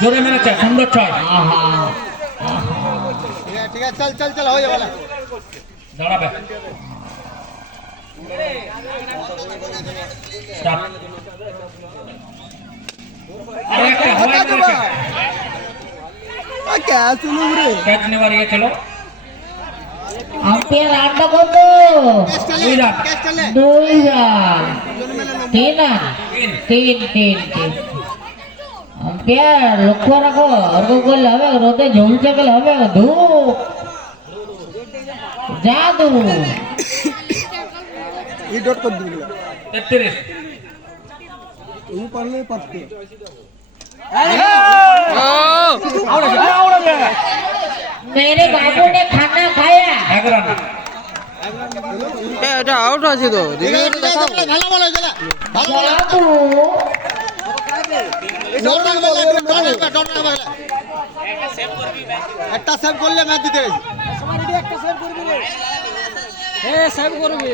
জোরে মেরেছে, সুন্দর ছয়। ঠিক আছে, চল চল চল, হয়ে যাবে। দাঁড়াবে। স্টার্ট। আরেকটা হওয়াই করেছে। ক্যাচ নেওয়ার ইয়ে ছিল। আম্পায়ার রানটা কত? 2 রান। 2 রান। 3 রান। 3 আম্পায়ার লক্ষ্য রাখো, ওরকম করলে হবে? রোদে ঝুলছে গেলে হবে? ধূপ জাদু। 33। मेरे बाबू ने खाना खाया। 1 রান। এটা আউট আছে তো। ভালো বলো, চলে জাদু। একটা সেভ করলে ম্যাচ দিতে গেছি। সেভ করবি।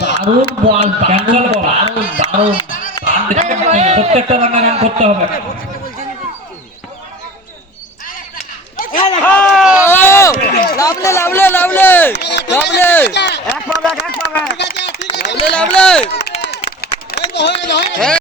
দারুণ বল, ক্যান্সেল বল। দারুণ। প্রত্যেকটা রানে রান করতে হবে। লাভলে লাভলে লাভলে লাভলে ঠিক আছে, ঠিক আছে, লাভলে লাভলে। হয়ে গেল, হয়ে গেল।